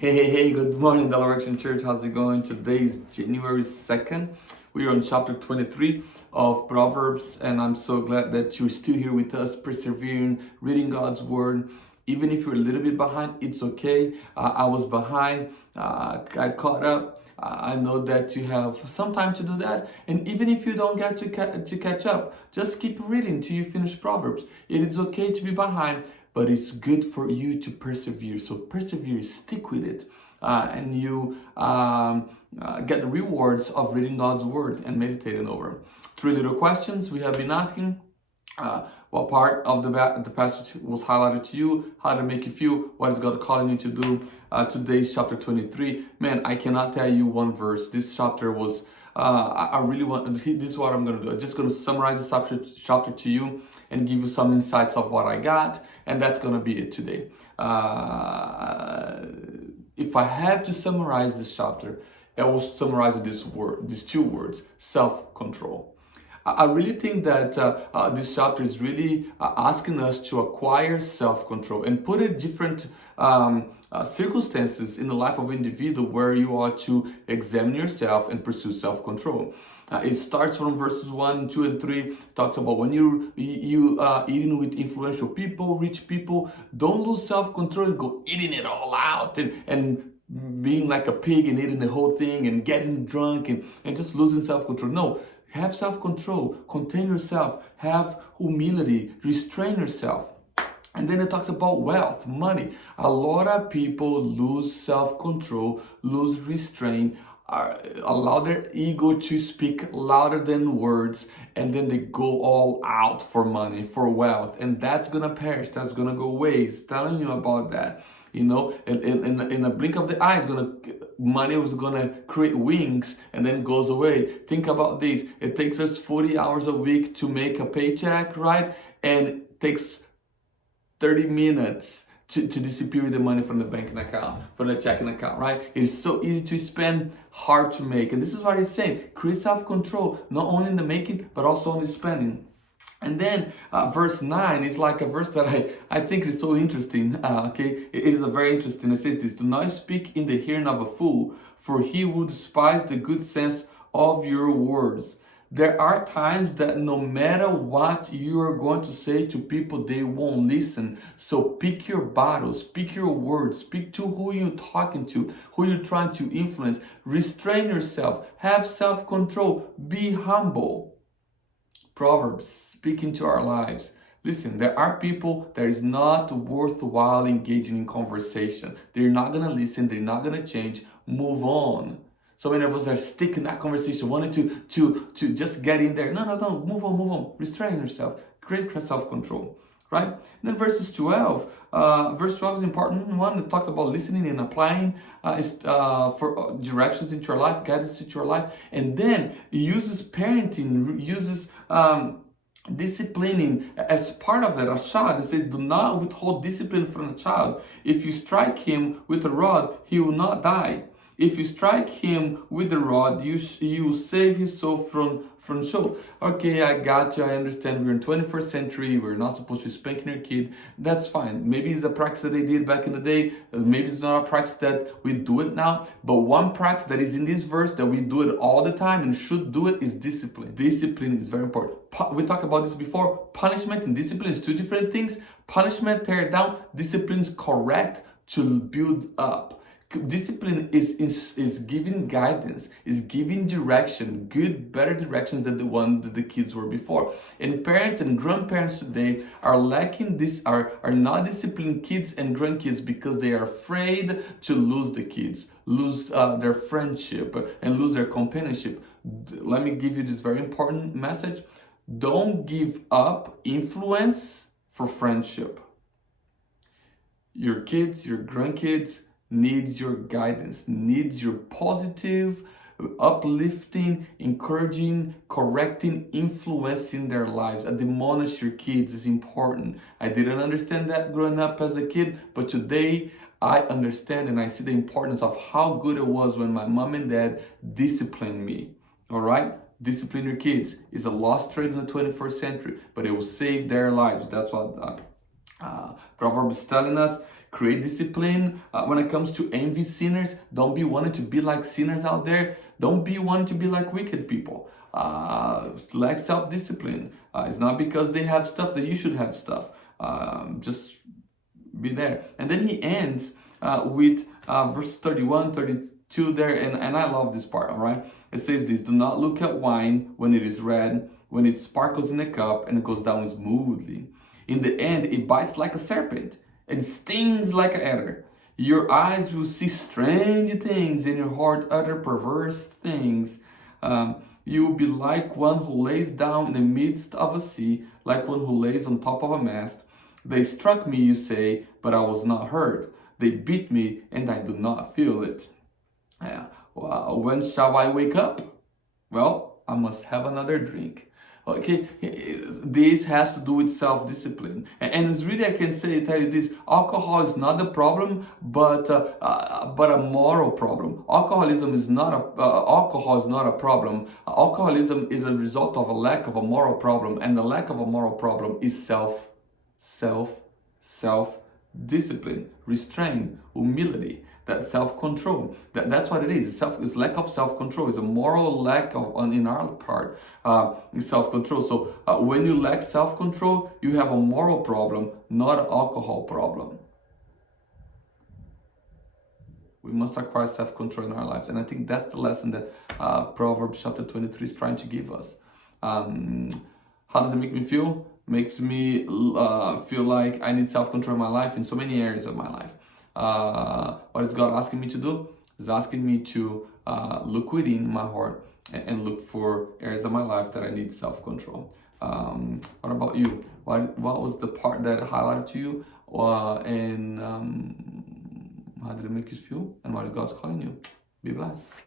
Hey, good morning, Direction Church. How's it going? Today is January 2nd. We are on chapter 23 of Proverbs, and I'm so glad that you're still here with us, persevering, reading God's Word. Even if you're a little bit behind, it's okay. I was behind, I caught up. I know that you have some time to do that. And even if you don't get to catch up, just keep reading till you finish Proverbs. It is okay to be behind, but it's good for you to persevere. So persevere, stick with it, and you get the rewards of reading God's Word and meditating over it. Three little questions we have been asking. What part of the passage was highlighted to you? How did it make you feel? What is God calling you to do? Today's chapter 23. Man, I cannot tell you one verse. This chapter was, I really want, this is what I'm going to do. I'm just going to summarize the chapter to you and give you some insights of what I got. And that's going to be it today. If I have to summarize this chapter, I will summarize these two words, self-control. I really think that this chapter is really asking us to acquire self-control and put it different circumstances in the life of an individual where you ought to examine yourself and pursue self-control. It starts from verses 1, 2, and 3. Talks about when you eating with influential people, rich people, don't lose self-control and go eating it all out and being like a pig and eating the whole thing and getting drunk and just losing self-control. No. Have self-control, contain yourself, have humility, restrain yourself. And then it talks about wealth, money. A lot of people lose self-control, lose restraint, allow their ego to speak louder than words, and then they go all out for money, for wealth. And that's gonna perish, that's gonna go waste. Telling you about that. You know, in a blink of the eye, money was gonna create wings and then goes away. Think about this. It takes us 40 hours a week to make a paycheck, right? And it takes 30 minutes to disappear the money from the banking account, from the checking account, right? It is so easy to spend, hard to make. And this is what he's saying. Create self-control, not only in the making, but also in the spending. And then verse 9 is like a verse that I think is so interesting. Okay, it is a very interesting. It says this: do not speak in the hearing of a fool, for he will despise the good sense of your words. There are times that no matter what you are going to say to people, they won't listen. So pick your battles, pick your words, speak to who you're talking to, who you're trying to influence. Restrain yourself, have self-control, be humble. Proverbs speaking to our lives. Listen, there are people that is not worthwhile engaging in conversation. They're not gonna listen, they're not gonna change. Move on. So many of us are stuck in that conversation, wanting to just get in there. No, move on. Restrain yourself. Create self-control. Right? And then verse 12 is important one. It talks about listening and applying for directions into your life, guidance into your life. And then it uses parenting, uses disciplining as part of that. A child, it says, do not withhold discipline from a child. If you strike him with a rod, he will not die. If you strike him with the rod, you save his soul from show. Okay, I got you. I understand. We're in 21st century. We're not supposed to spank your kid. That's fine. Maybe it's a practice that they did back in the day. Maybe it's not a practice that we do it now. But one practice that is in this verse that we do it all the time and should do it is discipline. Discipline is very important. We talked about this before. Punishment and discipline is two different things. Punishment tear down. Discipline is correct to build up. Discipline is giving guidance, is giving direction, good, better directions than the one that the kids were before. And parents and grandparents today are lacking this, are not disciplining kids and grandkids because they are afraid to lose the kids, lose their friendship, and lose their companionship. Let me give you this very important message. Don't give up influence for friendship. Your kids, your grandkids, needs your guidance, needs your positive, uplifting, encouraging, correcting influence in their lives. Admonish your kids is important. I didn't understand that growing up as a kid, but today I understand and I see the importance of how good it was when my mom and dad disciplined me. All right? Discipline your kids is a lost trade in the 21st century, but it will save their lives. That's what Proverbs is telling us. create discipline. When it comes to envy sinners, don't be wanting to be like sinners out there. Don't be wanting to be like wicked people. Lack self-discipline. It's not because they have stuff that you should have stuff. Just be there. And then he ends with verse 31, 32 there, and I love this part, all right? It says this: do not look at wine when it is red, when it sparkles in a cup and it goes down smoothly. In the end, it bites like a serpent and stings like an adder. Your eyes will see strange things and your heart utter perverse things. You will be like one who lays down in the midst of a sea, like one who lays on top of a mast. They struck me, you say, but I was not hurt. They beat me, and I do not feel it. Well, when shall I wake up? Well, I must have another drink. Okay, this has to do with self-discipline, and it's really, I can tell you this: alcohol is not the problem, but a moral problem. Alcoholism is not alcohol is not a problem. Alcoholism is a result of a lack of a moral problem, and the lack of a moral problem is self-discipline, restraint, humility, that self-control. That's what it is. It's lack of self-control. It's a moral lack of in our part, self-control. So when you lack self-control, you have a moral problem, not an alcohol problem. We must acquire self-control in our lives, and I think that's the lesson that Proverbs chapter 23 is trying to give us. How does it make me feel? Makes me feel like I need self-control in my life, in so many areas of my life. What is God asking me to do? He's asking me to look within my heart and look for areas of my life that I need self-control. What about you? What was the part that highlighted to you? And how did it make you feel? And what is God's calling you? Be blessed.